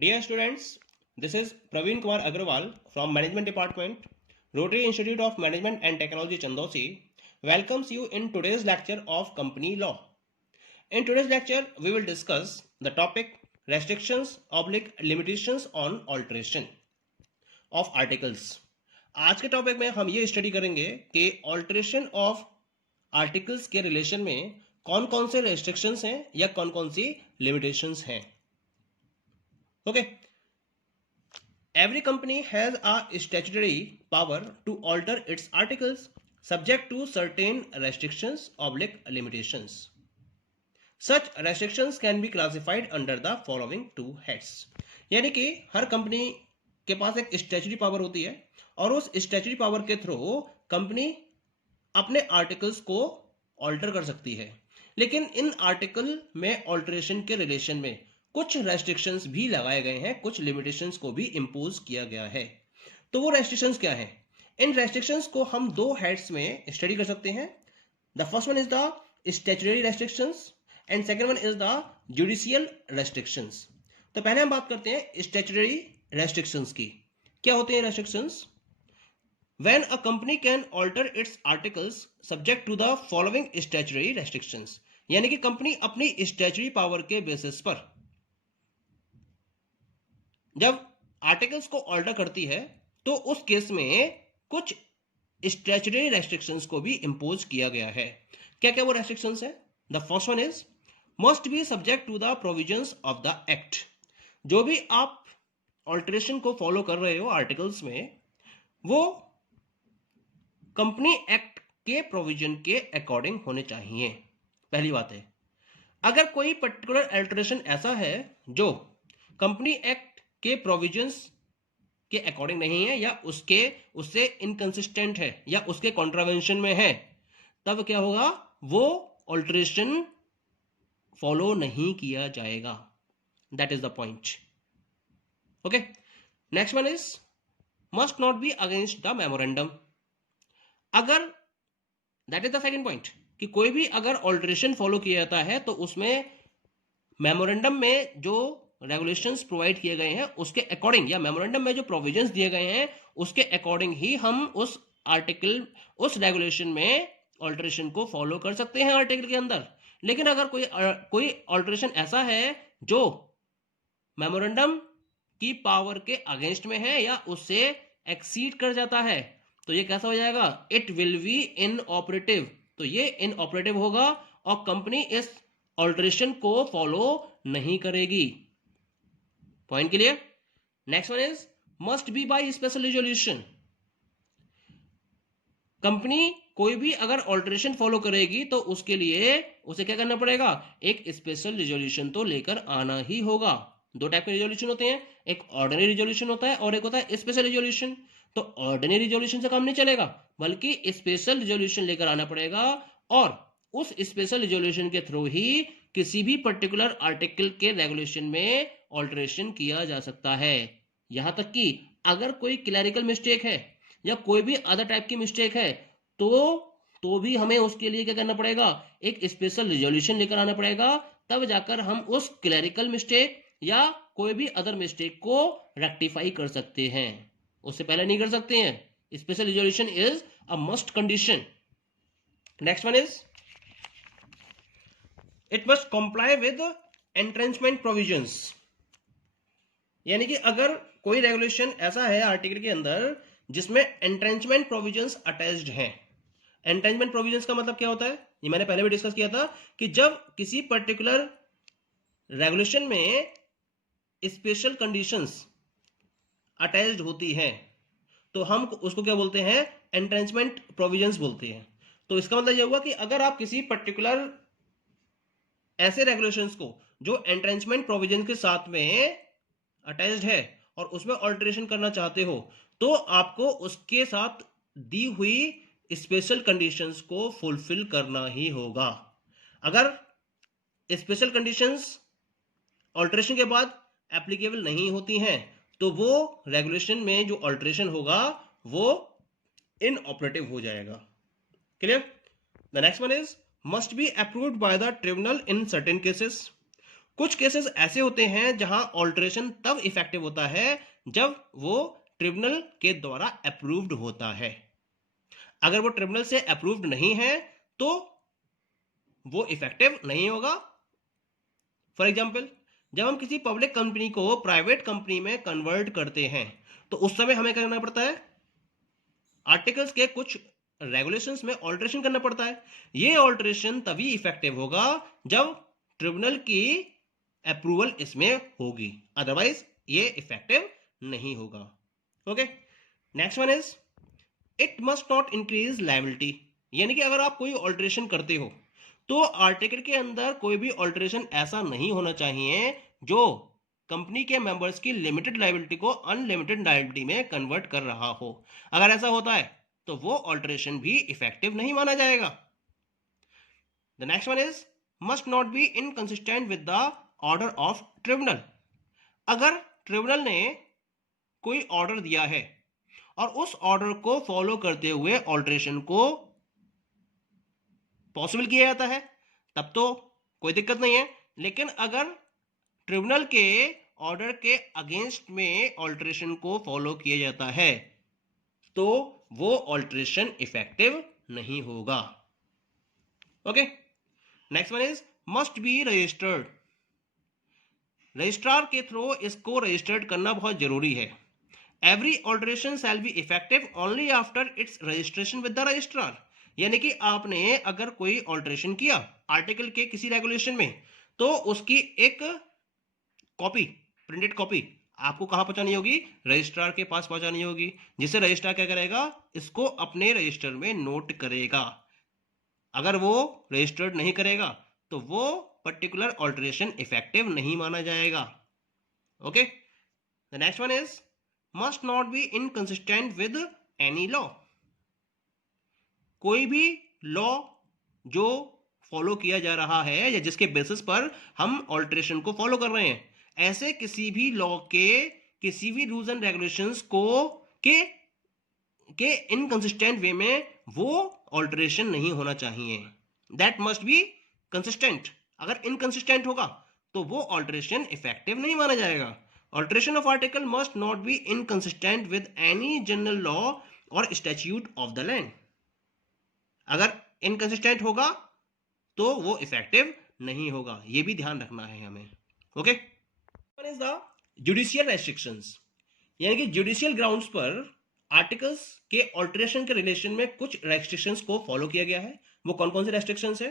Dear students, this is Praveen Kumar Agrawal from Management Department, Rotary Institute of Management and Technology Chandosi welcomes you in today's lecture of Company Law. In today's lecture, we will discuss the topic Restrictions/Limitations on Alteration of Articles. आज के topic में हम ये study करेंगे कि alteration of articles के relation में कौन कौन से रेस्ट्रिक्शंस हैं या कौन कौन सी लिमिटेशंस हैं. Okay. Every company has a statutory power to alter its articles subject to certain restrictions/limitations. Such restrictions can be classified under the following two heads. यानी कि हर कंपनी के पास एक स्टैच्यूटरी पावर होती है और उस स्टैच्यूटरी पावर के थ्रू कंपनी अपने आर्टिकल्स को ऑल्टर कर सकती है. लेकिन इन आर्टिकल में ऑल्टरेशन के रिलेशन में कुछ रेस्ट्रिक्शंस भी लगाए गए हैं, कुछ लिमिटेशंस को भी इंपोज किया गया है. तो वो रेस्ट्रिक्शंस क्या हैं? इन रेस्ट्रिक्शंस को हम दो हेड्स में स्टडी कर सकते हैं. The first one is the statutory restrictions and second one is the judicial restrictions. तो पहले हम बात करते हैं स्टैट्यूटरी रेस्ट्रिक्शंस की. क्या होते हैं restrictions? When a company can alter its articles subject to the following statutory restrictions. यानी कि कंपनी अपनी स्टैट्यूटरी पावर के बेसिस पर जब आर्टिकल्स को ऑल्टर करती है तो उस केस में कुछ स्टैट्यूटरी रेस्ट्रिक्शंस को भी इंपोज किया गया है. क्या क्या वो रेस्ट्रिक्शंस है? The first one is must be subject to the provisions of the act. जो भी आप ऑल्टरेशन को फॉलो कर रहे हो आर्टिकल्स में, वो कंपनी एक्ट के प्रोविजन के अकॉर्डिंग होने चाहिए. पहली बात है, अगर कोई पर्टिकुलर अल्टरेशन ऐसा है जो कंपनी एक्ट के प्रोविजंस के अकॉर्डिंग नहीं है या उससे इनकंसिस्टेंट है या उसके कॉन्ट्रावेंशन में है, तब क्या होगा? वो ऑल्टरेशन फॉलो नहीं किया जाएगा. That is the point. Okay. Next one is must not be against the memorandum. अगर that is the second point कि कोई भी अगर ऑल्टरेशन फॉलो किया जाता है तो उसमें मेमोरेंडम में जो रेगुलेशंस प्रोवाइड किए गए हैं उसके अकॉर्डिंग या मेमोरेंडम में जो प्रोविजंस दिए गए हैं उसके अकॉर्डिंग ही हम उस आर्टिकल उस रेगुलेशन में ऑल्टरेशन को फॉलो कर सकते हैं आर्टिकल के अंदर. लेकिन अगर कोई ऑल्टरेशन ऐसा है जो मेमोरेंडम की पावर के अगेंस्ट में है या उससे एक्सीड कर जाता है, तो ये कैसा हो जाएगा? It will be inoperative. तो ये इनऑपरेटिव होगा और कंपनी इस ऑल्टरेशन को फॉलो नहीं करेगी. Point clear? Next one is must B by special resolution. Company कोई भी अगर ऑल्टरेशन फॉलो करेगी तो उसके लिए उसे क्या करना पड़ेगा? एक स्पेशल रिजोल्यूशन तो लेकर आना ही होगा. दो टाइप के रिजोल्यूशन होते हैं, एक ऑर्डिनरी रिजोल्यूशन होता है और एक होता है स्पेशल रिजोल्यूशन. तो ऑर्डिनरी रिजोल्यूशन से काम नहीं चलेगा, बल्कि स्पेशल रिजोल्यूशन लेकर आना पड़ेगा और उस स्पेशल रिजोल्यूशन के थ्रू ही किसी भी पर्टिकुलर आर्टिकल के रेगुलेशन में ऑल्टरेशन किया जा सकता है. यहां तक कि अगर कोई क्लैरिकल मिस्टेक है या कोई भी अदर टाइप की मिस्टेक है तो भी हमें उसके लिए क्या करना पड़ेगा? एक स्पेशल रिजोल्यूशन लेकर आना पड़ेगा. तब जाकर हम उस क्लैरिकल मिस्टेक या कोई भी अदर मिस्टेक को रेक्टिफाई कर सकते हैं. उससे पहले नहीं कर सकते हैं. Special resolution is a must condition. Next one is it must comply with entrenchment provisions. यानी कि अगर कोई रेगुलेशन ऐसा है आर्टिकल के अंदर जिसमें एंट्रेंचमेंट प्रोविजंस अटैच्ड हैं. एंट्रेंचमेंट प्रोविजंस का मतलब क्या होता है? ये मैंने पहले भी डिस्कस किया था कि जब किसी पर्टिकुलर रेगुलेशन में स्पेशल कंडीशंस अटैच्ड होती हैं तो हम उसको क्या बोलते हैं? एंट्रेंचमेंट प्रोविजंस बोलते हैं. तो इसका मतलब यह हुआ कि अगर आप किसी पर्टिकुलर ऐसे रेगुलेशंस को जो एंट्रेंचमेंट प्रोविजन के साथ में अटैच्ड है और उसमें ऑल्टरेशन करना चाहते हो तो आपको उसके साथ दी हुई स्पेशल कंडीशंस को फुलफिल करना ही होगा. अगर स्पेशल कंडीशंस ऑल्टरेशन के बाद एप्लीकेबल नहीं होती हैं तो वो रेगुलेशन में जो ऑल्टरेशन होगा वो इनऑपरेटिव हो जाएगा. Clear? The next one is must be approved by the tribunal in certain cases. कुछ केसेस ऐसे होते हैं जहां ऑल्टरेशन तब इफेक्टिव होता है जब वो ट्रिब्यूनल के द्वारा अप्रूव्ड होता है। अगर वो ट्रिब्यूनल से अप्रूव्ड नहीं है तो वो इफेक्टिव नहीं होगा। फॉर एग्जाम्पल, जब हम किसी पब्लिक कंपनी को प्राइवेट कंपनी में कन्वर्ट करते हैं तो उस समय हमें क्या करना पड़ता है, आर्टिकल्स के कुछ रेगुलेशंस में ऑल्टरेशन करना पड़ता है। ये ऑल्टरेशन तभी इफेक्टिव होगा जब ट्रिब्यूनल की अप्रूवल इसमें होगी, अदरवाइज ये इफेक्टिव नहीं होगा। Okay, next one is it must not increase liability. यानी कि अगर आप कोई ऑल्टरेशन करते हो तो आर्टिकल के अंदर कोई भी ऑल्टरेशन ऐसा नहीं होना चाहिए जो कंपनी के मेंबर्स की लिमिटेड लायबिलिटी को अनलिमिटेड लायबिलिटी में कन्वर्ट कर रहा हो। अगर ऐसा होता है तो वो ऑल्टरेशन भी इफेक्टिव नहीं माना जाएगा। The next one is must not B inconsistent with the order of tribunal. अगर ट्रिब्यूनल ने कोई ऑर्डर दिया है और उस ऑर्डर को फॉलो करते हुए ऑल्टरेशन को पॉसिबल किया जाता है तब तो कोई दिक्कत नहीं है। लेकिन अगर ट्रिब्यूनल के ऑर्डर के अगेंस्ट में ऑल्टरेशन को फॉलो किया जाता है तो वो ऑल्टरेशन इफेक्टिव नहीं होगा। Okay, next one is must be registered. Registrar के थ्रू इसको रजिस्टर्ड करना बहुत जरूरी है। Every alteration shall be effective only after it's registration with the registrar. यानी कि आपने अगर कोई ऑल्टरेशन किया आर्टिकल के किसी रेगुलेशन में तो उसकी एक कॉपी, प्रिंटेड कॉपी आपको कहां पहुंचानी होगी, रजिस्ट्रार के पास पहुंचानी होगी, जिससे रजिस्ट्रार क्या करेगा, इसको अपने रजिस्टर में नोट करेगा। अगर वो रजिस्टर्ड नहीं करेगा तो वो पर्टिकुलर ऑल्टरेशन इफेक्टिव नहीं माना जाएगा। Okay, the next one is must not B inconsistent with any law. कोई भी लॉ जो फॉलो किया जा रहा है या जिसके बेसिस पर हम ऑल्टरेशन को फॉलो कर रहे हैं, ऐसे किसी भी लॉ के किसी भी रूल्स एंड रेगुलेशंस को के इनकंसिस्टेंट वे में वो ऑल्टरेशन नहीं होना चाहिए। That must be consistent. अगर इनकंसिस्टेंट होगा तो वो ऑल्टरेशन इफेक्टिव नहीं माना जाएगा। Alteration of article must not B inconsistent with any general law और स्टैट्यूट ऑफ द लैंड। अगर इनकंसिस्टेंट होगा तो वो इफेक्टिव नहीं होगा, ये भी ध्यान रखना है हमें। Okay, one is the judicial restrictions. यानी कि जुडिशियल ग्राउंड्स पर आर्टिकल्स के ऑल्टरेशन के रिलेशन में कुछ रेस्ट्रिक्शंस को फॉलो किया गया है। वो कौन कौन से रेस्ट्रिक्शंस है?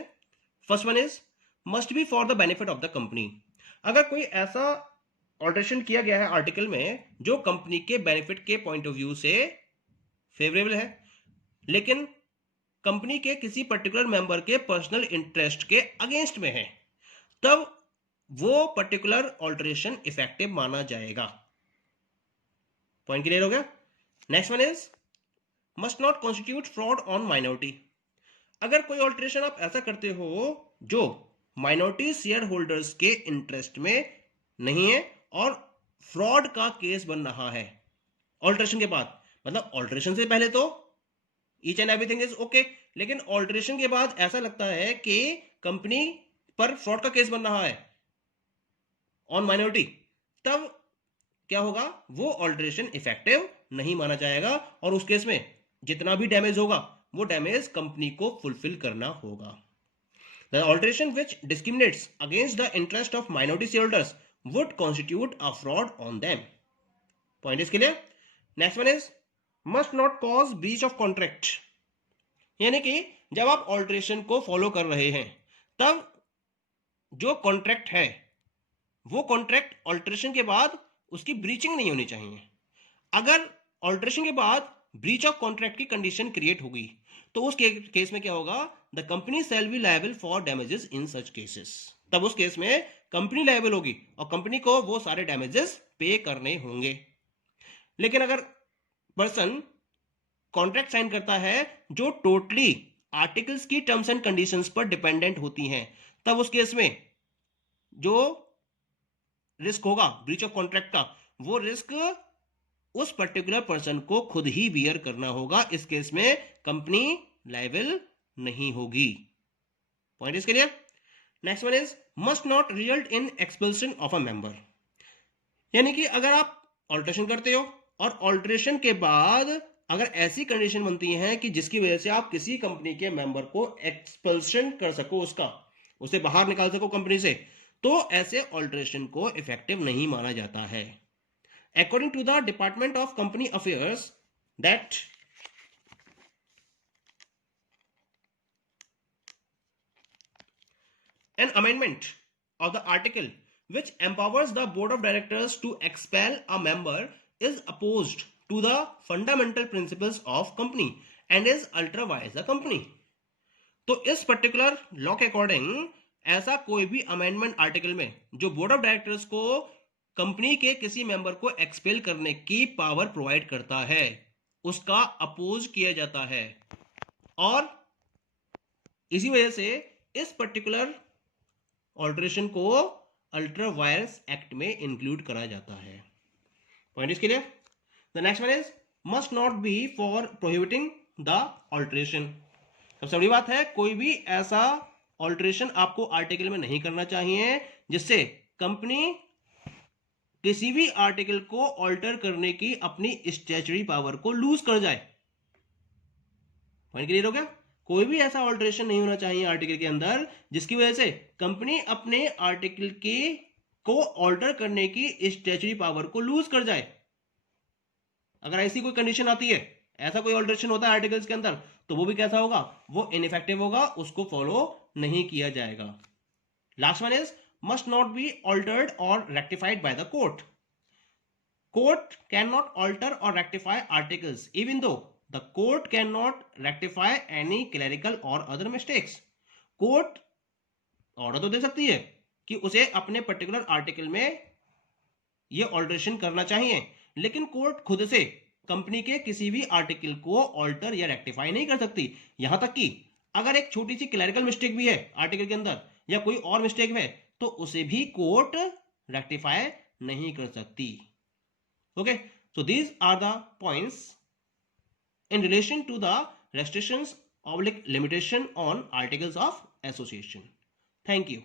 First one is must B for the benefit of the company. अगर कोई ऐसा ऑल्टरेशन किया गया है आर्टिकल में जो कंपनी के बेनिफिट के पॉइंट ऑफ व्यू से फेवरेबल है लेकिन कंपनी के किसी पर्टिकुलर मेंबर के पर्सनल इंटरेस्ट के अगेंस्ट में है, तब वो पर्टिकुलर ऑल्टरेशन इफेक्टिव माना जाएगा। पॉइंट क्लियर हो गया? Next one is must not constitute fraud on minority. अगर कोई ऑल्टरेशन आप ऐसा करते हो जो माइनॉरिटी शेयर होल्डर्स के इंटरेस्ट में नहीं है और फ्रॉड का केस बन रहा है ऑल्टरेशन के बाद, मतलब ऑल्टरेशन से पहले तो each and everything is okay, लेकिन ऑल्टरेशन के बाद ऐसा लगता है कि कंपनी पर फ्रॉड का केस बन रहा है ऑन माइनॉरिटी, तब क्या होगा, वो ऑल्टरेशन इफेक्टिव नहीं माना जाएगा और उस केस में जितना भी डैमेज होगा वो डैमेज कंपनी को फुलफिल करना होगा। The alteration which discriminates against the interest of minority shareholders would constitute a fraud on them. Point is clear? Next one is must not cause breach of contract. यानी कि जब आप alteration को follow कर रहे हैं तब जो कॉन्ट्रैक्ट है वो कॉन्ट्रैक्ट ऑल्टरेशन के बाद उसकी ब्रीचिंग नहीं होनी चाहिए। अगर ऑल्टरेशन के बाद ब्रीच ऑफ कॉन्ट्रैक्ट की कंडीशन क्रिएट होगी तो उस केस में क्या होगा, the company shall be liable for damages in such cases. तब उस केस में कंपनी लायबल होगी और कंपनी को वो सारे डैमेजेस पे करने होंगे। लेकिन अगर पर्सन कॉन्ट्रैक्ट साइन करता है जो टोटली आर्टिकल्स की टर्म्स एंड कंडीशंस पर डिपेंडेंट होती हैं, तब उस केस में जो रिस्क होगा ब्रीच ऑफ कॉन्ट्रैक्ट का, वो रिस्क उस पर्टिकुलर पर्सन को खुद ही बियर करना होगा। इस केस में कंपनी लायबल नहीं होगी। Point is clear? Next one is must not result in expulsion of a member, यानी कि अगर आप ऑल्ट्रेशन करते हो और ऑल्ट्रेशन के बाद अगर ऐसी कंडीशन बनती है कि जिसकी वजह से आप किसी कंपनी के मेंबर को एक्सपल्शन कर सको, उसे बाहर निकाल सको कंपनी से, तो ऐसे ऑल्ट्रेशन को इफेक्टिव नहीं माना जाता है। According to the department of company affairs that an amendment of the article which empowers the board of directors to expel a member is opposed to the fundamental principles of company and is ultra vires the company। तो इस particular law के according ऐसा कोई भी amendment article में जो board of directors को company के किसी मेंबर को एक्सपेल करने की पावर प्रोवाइड करता है, उसका अपोज किया जाता है, और इसी वजह से इस पर्टिकुलर ऑल्ट्रेशन को अल्ट्रा वायरस एक्ट में इंक्लूड करा जाता है। Point is clear. The next one is must not B for prohibiting the alteration. सबसे बड़ी बात है, कोई भी ऐसा ऑल्ट्रेशन आपको आर्टिकल में नहीं करना चाहिए जिससे कंपनी किसी भी आर्टिकल को ऑल्टर करने की अपनी स्टैच्यूटरी पावर को लूज कर जाए। पॉइंट क्लियर हो गया। कोई भी ऐसा ऑल्ट्रेशन नहीं होना चाहिए आर्टिकल के अंदर जिसकी वजह से कंपनी अपने आर्टिकल के को ऑल्टर करने की स्टैच्यूटरी पावर को लूज कर जाए। अगर ऐसी कोई कंडीशन आती है, ऐसा कोई ऑल्ट्रेशन होता है आर्टिकल्स के अंदर, तो वो भी कैसा होगा, वो इनइफेक्टिव होगा, उसको फॉलो नहीं किया जाएगा। Last one is must not be altered और rectified by the court. Court can not alter और rectify articles even though the court cannot rectify any clerical or other mistakes। Court order तो दे सकती है कि उसे अपने पर्टिकुलर आर्टिकल में ये ऑल्टरेशन करना चाहिए, लेकिन कोर्ट खुद से कंपनी के किसी भी आर्टिकल को ऑल्टर या रेक्टिफाई नहीं कर सकती। यहां तक कि अगर एक छोटी सी क्लरिकल मिस्टेक भी है आर्टिकल के अंदर या कोई और मिस्टेक है तो उसे भी कोर्ट रेक्टिफाई नहीं कर सकती। Okay, so these are the points in relation to the restrictions/limitation on articles of association. Thank you.